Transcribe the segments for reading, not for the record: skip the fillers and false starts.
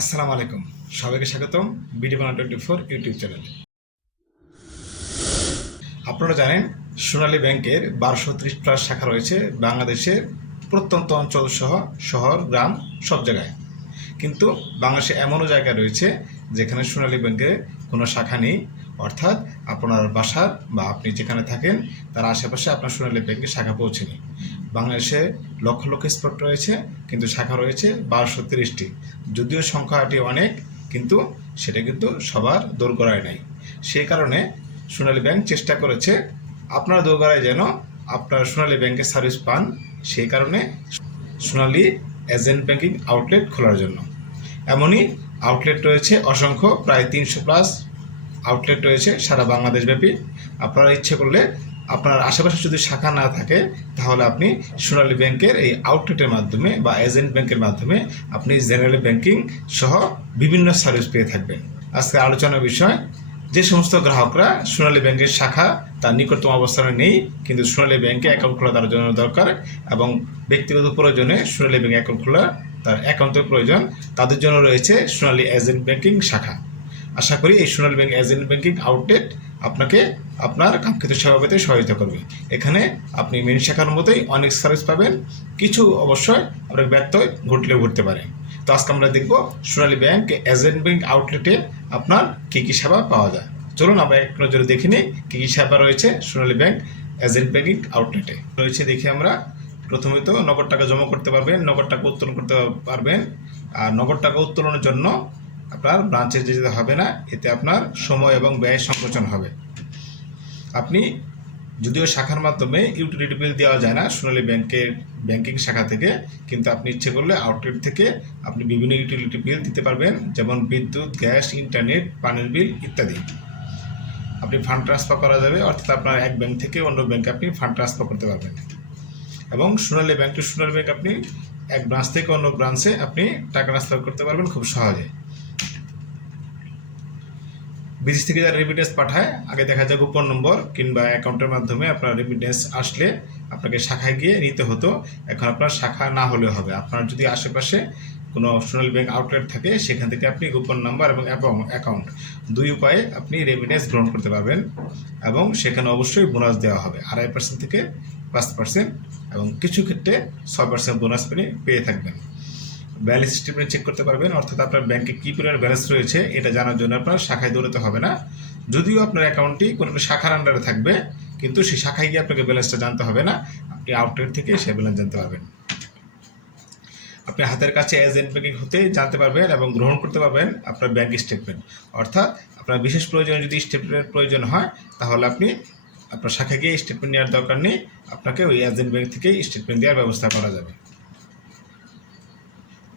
আসসালামু আলাইকুম, সবাইকে স্বাগতম বিডি বাংলা 24 ইউটিউব চ্যানেলে। আপনারা জানেন সোনালী ব্যাংকের 1230+ শাখা রয়েছে বাংলাদেশের প্রত্যন্ত অঞ্চল সহ শহর গ্রাম সব জায়গায়। কিন্তু বাংলাদেশে এমনও জায়গা রয়েছে যেখানে সোনালী ব্যাংকের কোনো শাখা নেই, অর্থাৎ আপনার বাসার বা আপনি যেখানে থাকেন তার আশেপাশে আপনার সোনালী ব্যাংকের শাখা পৌঁছেনি। বাংলাদেশে লক্ষ লক্ষ স্পট রয়েছে, কিন্তু শাখা রয়েছে 1230টি। যদিও সংখ্যাটি অনেক, কিন্তু সেটা কিন্তু সবার দোরগোড়ায় নাই। সেই কারণে সোনালী ব্যাংক চেষ্টা করেছে আপনার দোরগোড়ায় যেন আপনার সোনালী ব্যাংকের সার্ভিস পান, সেই কারণে সোনালী এজেন্ট ব্যাংকিং আউটলেট খোলার জন্য। এমনই আউটলেট রয়েছে অসংখ্য, প্রায় 300+ আউটলেট রয়েছে সারা বাংলাদেশব্যাপী। আপনারা ইচ্ছে করলে আপনার আশেপাশে যদি শাখা না থাকে তাহলে আপনি সোনালী ব্যাংকের এই আউটলেটের মাধ্যমে বা এজেন্ট ব্যাংকের মাধ্যমে আপনি জেনারেল ব্যাংকিং সহ বিভিন্ন সার্ভিস পেয়ে থাকবেন। আজকে আলোচনার বিষয়, যে সমস্ত গ্রাহকরা সোনালী ব্যাংকের শাখা তার নিকটতম অবস্থানে নেই, কিন্তু সোনালী ব্যাংকে অ্যাকাউন্ট খোলা তার জন্য দরকার এবং ব্যক্তিগত প্রয়োজনে সোনালী ব্যাংকে অ্যাকাউন্ট খোলা তার একান্তই প্রয়োজন, তাদের জন্য রয়েছে সোনালী এজেন্ট ব্যাংকিং শাখা। আশা করি এই সোনালী ব্যাংক এজেন্ট ব্যাংকিং আউটলেট আপনাকে আপনার কাঙ্ক্ষিত সেবা পেতে সহায়তা করবে। এখানে আপনি মেন শাখার মতোই অনেক সার্ভিস পাবেন, কিছু অবশ্যই আপনার ব্যত্যয় ঘটলেও ঘটতে পারে। তো আজকে আমরা দেখব সোনালী ব্যাংক এজেন্ট ব্যাংক আউটলেটে আপনার কী কী সেবা পাওয়া যায়। চলুন আমরা এক নজরে দেখে নিই কী কী সেবা রয়েছে সোনালী ব্যাংক এজেন্ট ব্যাংকিং আউটলেটে। রয়েছে দেখি আমরা, প্রথমে তো নগদ টাকা জমা করতে পারবেন, নগদ টাকা উত্তোলন করতে পারবেন। আর নগদ টাকা উত্তোলনের জন্য আপনার ব্রাঞ্চে যেতে হবে না, এতে আপনার সময় এবং ব্যয় সংকোচন হবে। আপনি যদিও শাখার মাধ্যমে ইউটিলিটি বিল দেওয়া যায় না সোনালী ব্যাংকের ব্যাংকিং শাখা থেকে, কিন্তু আপনি ইচ্ছে করলে আউটলেট থেকে আপনি বিভিন্ন ইউটিলিটি বিল দিতে পারবেন, যেমন বিদ্যুৎ, গ্যাস, ইন্টারনেট, পানির বিল ইত্যাদি। আপনি ফান্ড ট্রান্সফার করা যাবে, অর্থাৎ আপনার এক ব্যাংক থেকে অন্য ব্যাংকে আপনি ফান্ড ট্রান্সফার করতে পারবেন। এবং সোনালী ব্যাংক টু সোনালী ব্যাংক আপনি এক ব্রাঞ্চ থেকে অন্য ব্রাঞ্চে আপনি টাকা ট্রান্সফার করতে পারবেন খুব সহজে। বিদেশ থেকে যারা রেমিটেন্স পাঠায়, আগে দেখা যায় গোপন নম্বর কিংবা অ্যাকাউন্টের মাধ্যমে আপনার রেমিটেন্স আসলে আপনাকে শাখায় গিয়ে নিতে হতো। এখন আপনার শাখা না হলেও হবে, আপনার যদি আশেপাশে কোনো সোনালী ব্যাংক আউটলেট থাকে সেখান থেকে আপনি গোপন নাম্বার এবং অ্যাকাউন্ট দুই উপায়ে আপনি রেমিটেন্স গ্রহণ করতে পারবেন। এবং সেখানে অবশ্যই বোনাস দেওয়া হবে 2.5% থেকে 5%, এবং কিছু ক্ষেত্রে 6% বোনাস পেয়ে থাকবেন। ব্যালেন্স স্টেটমেন্ট চেক করতে পারবেন, অর্থাৎ আপনার ব্যাংকে কী পরিমাণ ব্যালেন্স রয়েছে এটা জানার জন্য আপনার শাখায় দৌড়াতে হবে না। যদিও আপনার অ্যাকাউন্টটি কোনো শাখার আন্ডারে থাকবে, কিন্তু সেই শাখায় গিয়ে আপনাকে ব্যালেন্সটা জানতে হবে না, আপনি আউটলেট থেকে সে ব্যালেন্স জানতে পারবেন। আপনি হাতের কাছে এজেন্ট ব্যাংকিং হতে জানতে পারবেন এবং গ্রহণ করতে পারবেন আপনার ব্যাংক স্টেটমেন্ট। অর্থাৎ আপনার বিশেষ প্রয়োজনে যদি স্টেটমেন্টের প্রয়োজন হয় তাহলে আপনি আপনার শাখায় গিয়ে স্টেটমেন্ট নেওয়ার দরকার নেই, আপনাকে ওই এজেন্ট ব্যাংক থেকেই স্টেটমেন্ট দেওয়ার ব্যবস্থা করা যাবে।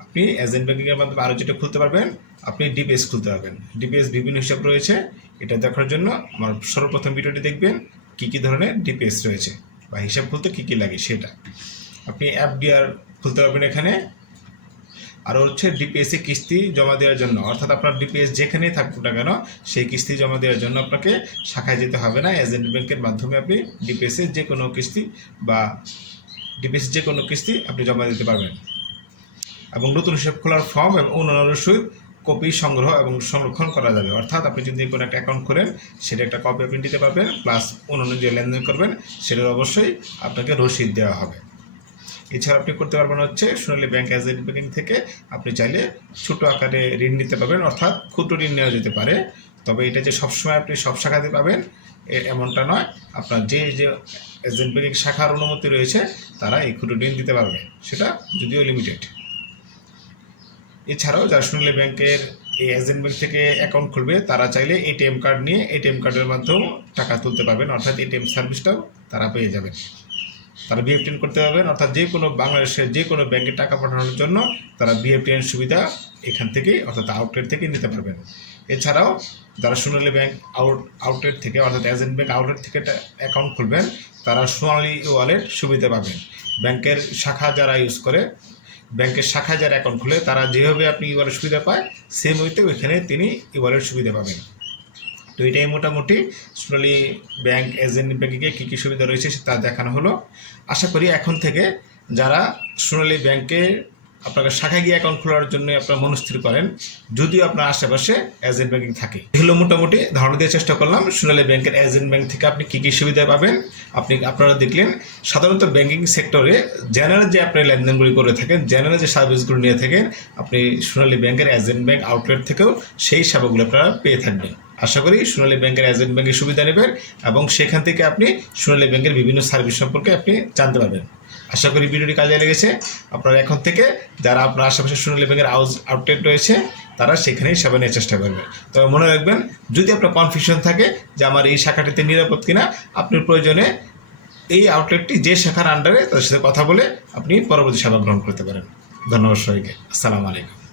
আপনি এজেন্ট ব্যাংকিংয়ের মাধ্যমে আরও যেটা খুলতে পারবেন, আপনি ডিপিএস খুলতে পারবেন। ডিপিএস বিভিন্ন হিসাব রয়েছে, এটা দেখার জন্য আমার সর্বপ্রথম ভিডিওটি দেখবেন কী কী ধরনের ডিপিএস রয়েছে বা হিসাব খুলতে কী কী লাগে সেটা। আপনি এফডিআর খুলতে পারবেন এখানে। আরও হচ্ছে ডিপিএসে কিস্তি জমা দেওয়ার জন্য, অর্থাৎ আপনার ডিপিএস যেখানেই থাকুক না কেন সেই কিস্তি জমা দেওয়ার জন্য আপনাকে শাখায় যেতে হবে না, এজেন্ট ব্যাংকের মাধ্যমে আপনি ডিপিএসে যে কোনো কিস্তি বা ডিপিএস যে কোনো কিস্তি আপনি জমা দিতে পারবেন। এবং নতুন হিসাব খোলার ফর্ম এবং অন্যান্য রসিদ কপি সংগ্রহ এবং সংরক্ষণ করা যাবে। অর্থাৎ আপনি যদি কোনো একটা অ্যাকাউন্ট খোলেন সেটা একটা কপি আপনি দিতে পারবেন, প্লাস অন্যান্য যে লেনদেন করবেন সেটার অবশ্যই আপনাকে রসিদ দেওয়া হবে। এছাড়া আপনি করতে পারবেন হচ্ছে সোনালী ব্যাংক এজেন্ট ব্যাংকিং থেকে আপনি চাইলে ছোটো আকারে ঋণ নিতে পারবেন, অর্থাৎ ক্ষুদ্র ঋণ নেওয়া যেতে পারে। তবে এটা যে সবসময় আপনি সব শাখাতে পাবেন এমনটা নয়, আপনার যে যে এজেন্ট ব্যাংকিং শাখার অনুমতি রয়েছে তারা এই ক্ষুদ্র ঋণ দিতে পারবে, সেটা যদিও লিমিটেড। এছাড়াও যারা সোনালী ব্যাংকের এই এজেন্ট ব্যাংক থেকে অ্যাকাউন্ট খুলবে তারা চাইলে এটিএম কার্ড নিয়ে এটিএম কার্ডের মাধ্যমেও টাকা তুলতে পারবেন, অর্থাৎ এটিএম সার্ভিসটাও তারা পেয়ে যাবেন। তারা বিএফটিএন করতে পারবেন, অর্থাৎ যে কোনো বাংলাদেশের যে কোনো ব্যাংকে টাকা পাঠানোর জন্য তারা বিএফটিএন সুবিধা এখান থেকেই অর্থাৎ আউটলেট থেকে নিতে পারবেন। এছাড়াও যারা সোনালী ব্যাংক আউটলেট থেকে অর্থাৎ এজেন্ট ব্যাংক আউটলেট থেকে অ্যাকাউন্ট খুলবেন তারা সোনালী ওয়ালেট সুবিধা পাবেন। ব্যাংকের শাখা যারা ইউজ করে, ব্যাংকের শাখায় যারা অ্যাকাউন্ট খুলে তারা যেভাবে আপনি ই ওয়ালেট সুবিধা পায় সেম ওইতে ওইখানে তিনি ই ওয়ালেট সুবিধা পাবেন। তো এটাই মোটামুটি সোনালী ব্যাংক এজেন্ট ব্যাংকিংয়ে কী কী সুবিধা রয়েছে তা দেখানো হলো। আশা করি এখন থেকে যারা সোনালী ব্যাংকে আপনাকে শাখায় গিয়ে অ্যাকাউন্ট খোলার জন্য আপনারা মনস্থির করেন, যদিও আপনার আশেপাশে এজেন্ট ব্যাংকিং থাকে। এগুলো মোটামুটি ধারণা দিয়ে চেষ্টা করলাম সোনালী ব্যাংকের এজেন্ট ব্যাংক থেকে আপনি কী কী সুবিধা পাবেন। আপনারা দেখলেন সাধারণত ব্যাংকিং সেক্টরে জেনারেল যে আপনি লেনদেনগুলি করে থাকেন, জেনারেল যে সার্ভিসগুলো নিয়ে থাকেন, আপনি সোনালী ব্যাংকের এজেন্ট ব্যাংক আউটলেট থেকেও সেই সেবাগুলো আপনারা পেয়ে থাকবেন। আশা করি সোনালী ব্যাংকের এজেন্ট ব্যাংকের সুবিধা নেবেন এবং সেখান থেকে আপনি সোনালী ব্যাংকের বিভিন্ন সার্ভিস সম্পর্কে আপনি জানতে পারবেন। আশা করি ভিডিওটি কাজে লেগেছে। আপনারা এখন থেকে যারা আপনার আশেপাশে সোনালী ব্যাংকের আউটলেট রয়েছে তারা সেখানেই সেবা নেওয়ার চেষ্টা করবেন। তবে মনে রাখবেন, যদি আপনার কনফিউশন থাকে যে আমার এই শাখাটিতে নিরাপদ কিনা, আপনি প্রয়োজনে এই আউটলেটটি যে শাখার আন্ডারে তাদের সাথে কথা বলে আপনি পরবর্তী সেবা গ্রহণ করতে পারেন। ধন্যবাদ সবাইকে। আসসালামু আলাইকুম।